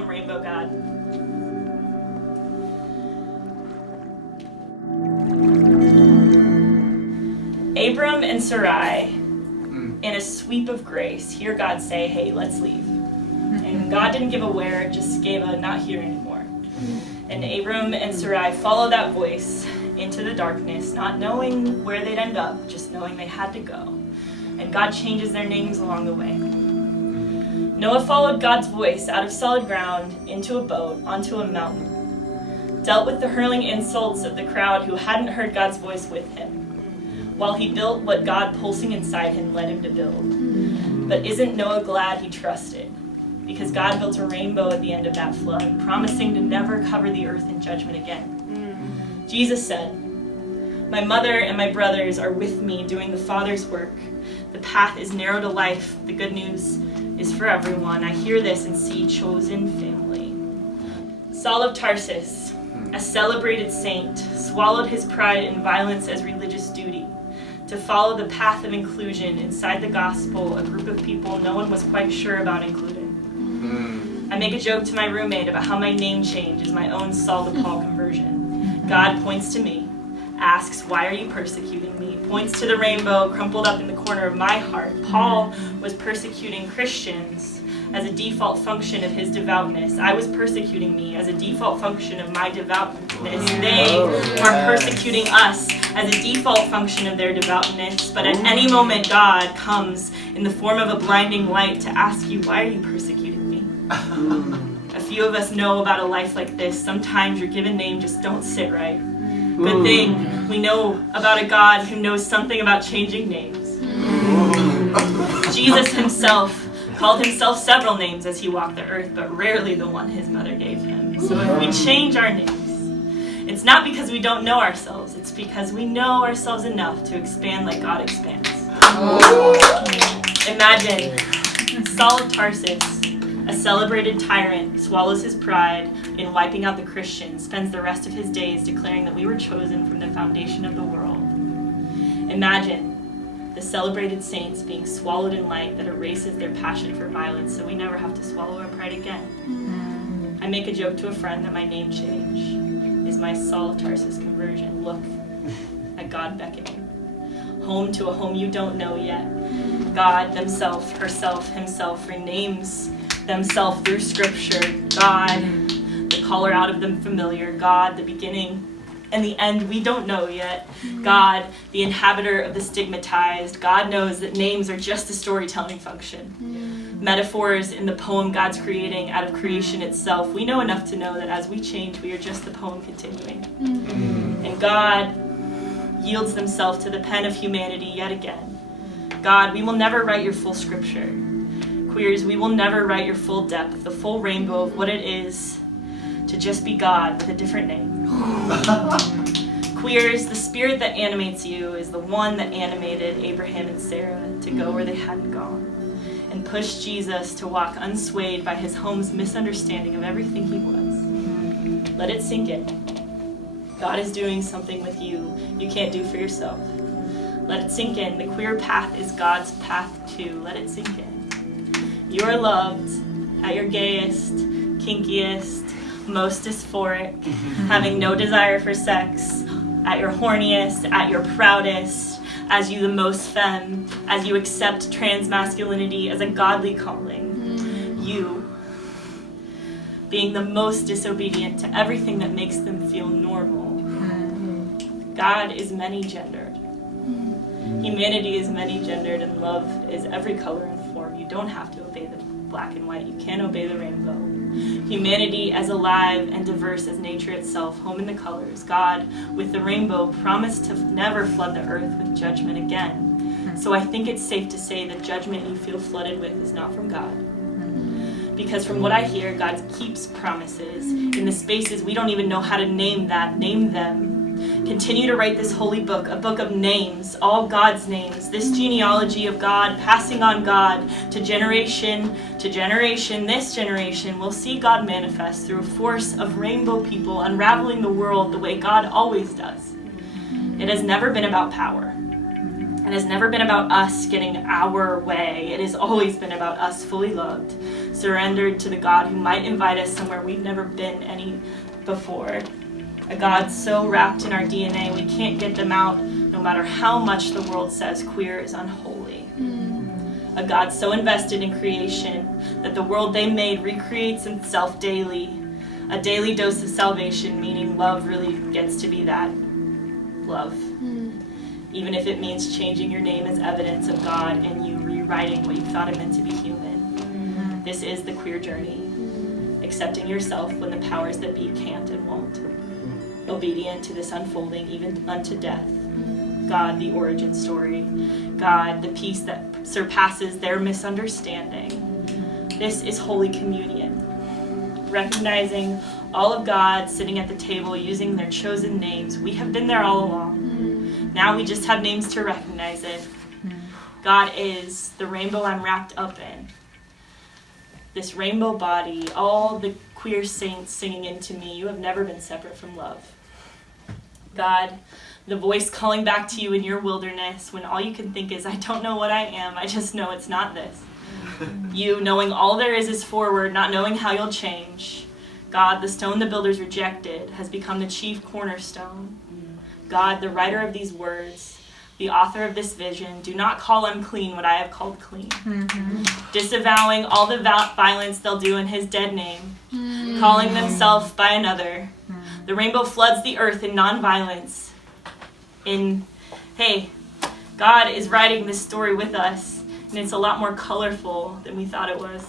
poem, Rainbow God. Abram and Sarai, in a sweep of grace, hear God say, hey, let's leave. And God didn't give a where, just gave a not here anymore. And Abram and Sarai follow that voice into the darkness, not knowing where they'd end up, just knowing they had to go. And God changes their names along the way. Noah followed God's voice out of solid ground, into a boat, onto a mountain, dealt with the hurling insults of the crowd who hadn't heard God's voice with him, while he built what God pulsing inside him led him to build. But isn't Noah glad he trusted? Because God built a rainbow at the end of that flood, promising to never cover the earth in judgment again. Jesus said, my mother and my brothers are with me doing the Father's work. The path is narrow to life. The good news is for everyone. I hear this and see chosen family. Saul of Tarsus, a celebrated saint, swallowed his pride and violence as religious duty to follow the path of inclusion inside the gospel, a group of people no one was quite sure about including. I make a joke to my roommate about how my name change is my own Saul to Paul conversion. God points to me, asks, why are you persecuting me? Points to the rainbow crumpled up in the corner of my heart. Paul was persecuting Christians as a default function of his devoutness. I was persecuting me as a default function of my devoutness. They are persecuting us as a default function of their devoutness. But at any moment, God comes in the form of a blinding light to ask you, why are you persecuting me? A few of us know about a life like this. Sometimes your given name just don't sit right. Good thing we know about a God who knows something about changing names. Jesus himself called himself several names as he walked the earth, but rarely the one his mother gave him. So if we change our names, it's not because we don't know ourselves, it's because we know ourselves enough to expand like God expands. Imagine Saul of Tarsus, a celebrated tyrant, swallows his pride in wiping out the Christians, spends the rest of his days declaring that we were chosen from the foundation of the world. Imagine the celebrated saints being swallowed in light that erases their passion for violence so we never have to swallow our pride again. I make a joke to a friend that my name change is my Saul of Tarsus conversion. Look at God beckoning. Home to a home you don't know yet. God, themself, herself, himself renames themselves through scripture. God, the caller out of the familiar. God, the beginning and the end we don't know yet. God, the inhabitor of the stigmatized. God knows that names are just a storytelling function. Metaphors in the poem God's creating out of creation itself. We know enough to know that as we change, we are just the poem continuing. And God yields themselves to the pen of humanity yet again. God, we will never write your full scripture. Queers, we will never write your full depth, the full rainbow of what it is to just be God with a different name. Queers, the spirit that animates you is the one that animated Abraham and Sarah to go where they hadn't gone and pushed Jesus to walk unswayed by his home's misunderstanding of everything he was. Let it sink in. God is doing something with you can't do for yourself. Let it sink in. The queer path is God's path too. Let it sink in. You are loved at your gayest, kinkiest, most dysphoric, having no desire for sex, at your horniest, at your proudest, as you the most femme, as you accept trans masculinity as a godly calling. You being the most disobedient to everything that makes them feel normal. God is many-gendered. Humanity is many-gendered, and love is every color and form. You don't have to obey the black and white. You can obey the rainbow. Humanity as alive and diverse as nature itself, home in the colors. God, with the rainbow, promised to never flood the earth with judgment again. So I think it's safe to say the judgment you feel flooded with is not from God. Because from what I hear, God keeps promises in the spaces we don't even know how to name them. Continue to write this holy book, a book of names, all God's names, this genealogy of God, passing on God to generation. This generation will see God manifest through a force of rainbow people unraveling the world the way God always does. It has never been about power. and has never been about us getting our way. It has always been about us fully loved, surrendered to the God who might invite us somewhere we've never been any before. A God so wrapped in our DNA we can't get them out no matter how much the world says queer is unholy. A God so invested in creation that the world they made recreates itself daily. A daily dose of salvation, meaning love really gets to be that. Love. Even if it means changing your name as evidence of God and you rewriting what you thought it meant to be human. This is the queer journey. Accepting yourself when the powers that be can't and won't. Obedient to this unfolding even unto death. God, the origin story. God, the peace that surpasses their misunderstanding. This is Holy Communion. Recognizing all of God sitting at the table using their chosen names. We have been there all along. Now we just have names to recognize it. God is the rainbow I'm wrapped up in. This rainbow body, all the queer saints singing into me, you have never been separate from love. God, the voice calling back to you in your wilderness when all you can think is, I don't know what I am, I just know it's not this. You knowing all there is forward, not knowing how you'll change. God, the stone the builders rejected, has become the chief cornerstone. God, the writer of these words, the author of this vision, do not call unclean what I have called clean. Disavowing all the violence they'll do in his dead name, calling themselves by another. The rainbow floods the earth in nonviolence. Hey, God is writing this story with us, and it's a lot more colorful than we thought it was.